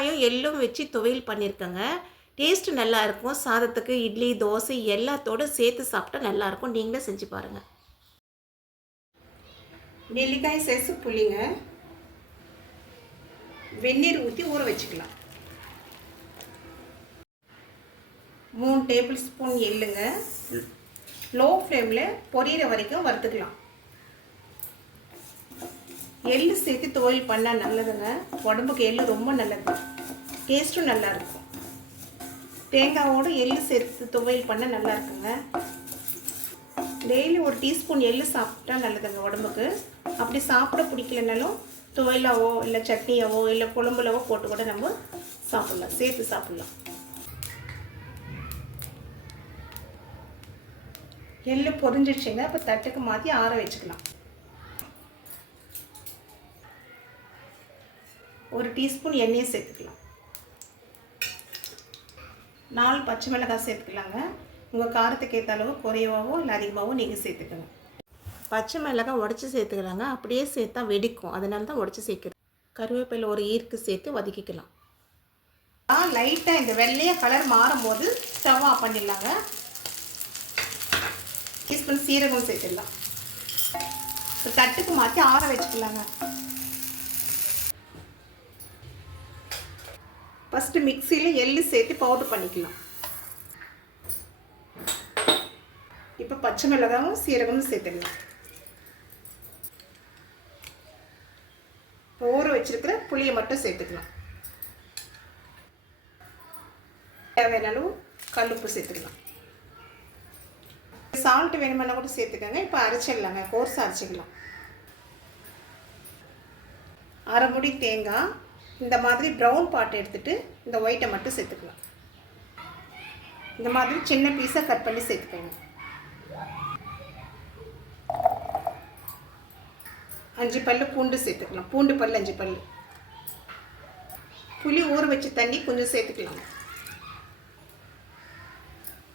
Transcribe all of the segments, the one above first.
தேங்காயும் எள்ளும் வச்சு துவையல் பண்ணியிருக்கேங்க. டேஸ்ட்டு நல்லா இருக்கும் சாதத்துக்கு இட்லி தோசை எல்லாத்தோட சேர்த்து சாப்பிட்டா நல்லாயிருக்கும். நீங்களே செஞ்சு பாருங்கள் நெல்லிக்காய் சைஸு புளிங்க. வெந்நீர் ஊற்றி ஊற வச்சுக்கலாம். மூணு டேபிள் ஸ்பூன் எள்ளுங்க. லோ ஃப்ளேமில் பொரியிற வரைக்கும் வறுத்துக்கலாம். எள்ளு சேர்த்து துவையல் பண்ணால் நல்லதுங்க. உடம்புக்கு எள்ளு ரொம்ப நல்லது. டேஸ்ட்டும் நல்லாயிருக்கும் தேங்காவோடு எள்ளு சேர்த்து துவையல் பண்ணால் நல்லா இருக்குங்க. டெய்லி ஒரு டீஸ்பூன் எள்ளு சாப்பிட்டா நல்லதுங்க உடம்புக்கு. அப்படி சாப்பிட பிடிக்கலனாலும் துவையலாவோ இல்லை சட்னியாவோ இல்லை குழம்புலவோ போட்டு கூட நம்ம சாப்பிட்லாம். சேர்த்து சாப்பிட்லாம். எள்ளு பொரிஞ்சிடுச்சுங்க. இப்போ தட்டுக்கு மாற்றி ஆற வச்சுக்கலாம். ஒரு டீஸ்பூன் எண்ணெயை சேர்த்துக்கலாம். நாலு பச்சை மிளகாய் சேர்த்துக்கலாங்க. உங்கள் காரத்துக்கு ஏற்ற அளவு குறைவாகவோ இல்லை அதிகமாகவோ நீங்கள் சேர்த்துக்கங்க. பச்சை மிளகாய் உடச்சி சேர்த்துக்கலாங்க. அப்படியே சேர்த்தா வெடிக்கும். அதனால தான் உடச்சி சேர்க்குறேன் கருவேப்பிலை ஒரு ஈர்க்கு சேர்த்து வதக்கிக்கலாம். லைட்டாக இந்த வெள்ளையாக கலர் மாறும் போது ஸ்டவ் ஆஃப் பண்ணிடலாங்க. டீஸ்பூன் சீரகம் சேர்த்துடலாம். தட்டுக்கு மாற்றி ஆற வச்சுக்கலாங்க. ஃபஸ்ட்டு மிக்சியில் எள்ளு சேர்த்து பவுடர் பண்ணிக்கலாம். இப்போ பச்சை மிளகாவும் சீரகமும் சேர்த்துக்கலாம். ஊற வச்சிருக்கிற புளியை மட்டும் சேர்த்துக்கலாம். தேவையான அளவு கல்லுப்பு சேர்த்துக்கலாம். சால்ட் வேணுமெல்லாம் கூட சேர்த்துக்கோங்க. இப்போ அரைச்சிடலாங்க. கோர்ஸ் அரைச்சிக்கலாம். அரை முடி தேங்காய் இந்த மாதிரி ப்ரௌன் பாட் எடுத்துகிட்டு இந்த ஒயிட்டை மட்டும் சேர்த்துக்கலாம். இந்த மாதிரி சின்ன பீஸாக கட் பண்ணி சேர்த்துக்கோங்க. அஞ்சு பல்லு பூண்டு சேர்த்துக்கலாம். பூண்டு பல் அஞ்சு பல் புளி ஊற வச்ச தண்ணி கொஞ்சம் சேர்த்துக்கலாம்.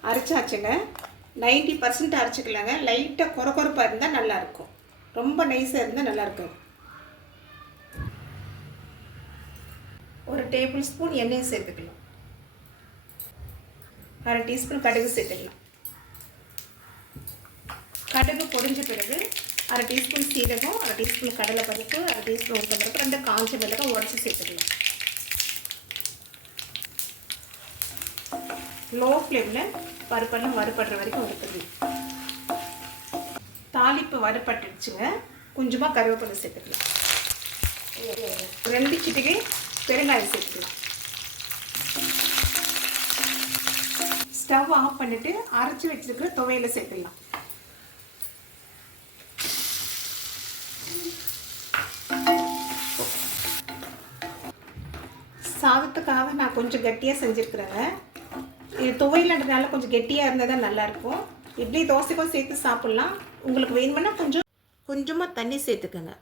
அரைச்சாச்சுங்க. நைன்ட்டி பர்சன்ட் அரைச்சிக்கலாங்க. லைட்டாக குறை குறைப்பாக இருந்தால் நல்லாயிருக்கும் ரொம்ப நைஸாக இருந்தால் நல்லாயிருக்கும் டேபிள் ஸ்பூன் எண்ணெயை சேர்த்துக்கலாம். அரை டீஸ்பூன் கடுகு சேர்த்துக்கலாம். கடுகு பொடிஞ்ச பிறகு அரை டீஸ்பூன் சீரகம் அரை டீஸ்பூன் கடலை பருப்பு அரை டீஸ்பூன் உப்பு பருப்பு ரெண்டு காஞ்ச மிளகாய் உடச்சி சேர்த்துக்கலாம். லோ ஃப்ளேமில் பருப்பெல்லாம் வறுபடுற வரைக்கும் வறுப்பது தாளிப்பு வறுபட்டுடுச்சுங்க கொஞ்சமாக கருவேப்பிலை சேர்த்துக்கலாம். ரெண்டு சிட்டிகை பெருங்காயம் சேர்த்துக்கலாம். ஸ்டவ் ஆஃப் பண்ணிவிட்டு அரைச்சி வச்சிருக்கிற துவையில சேர்த்துடலாம். சாதத்துக்காக நான் கொஞ்சம் கட்டியாக செஞ்சுருக்குறேங்க. இது துவையிலன்றதுனால கொஞ்சம் கெட்டியாக இருந்தால் தான் நல்லாயிருக்கும். இட்லி தோசைக்கும் சேர்த்து சாப்பிட்லாம். உங்களுக்கு வேணுமென்னா கொஞ்சம் கொஞ்சமாக தண்ணி சேர்த்துக்கோங்க.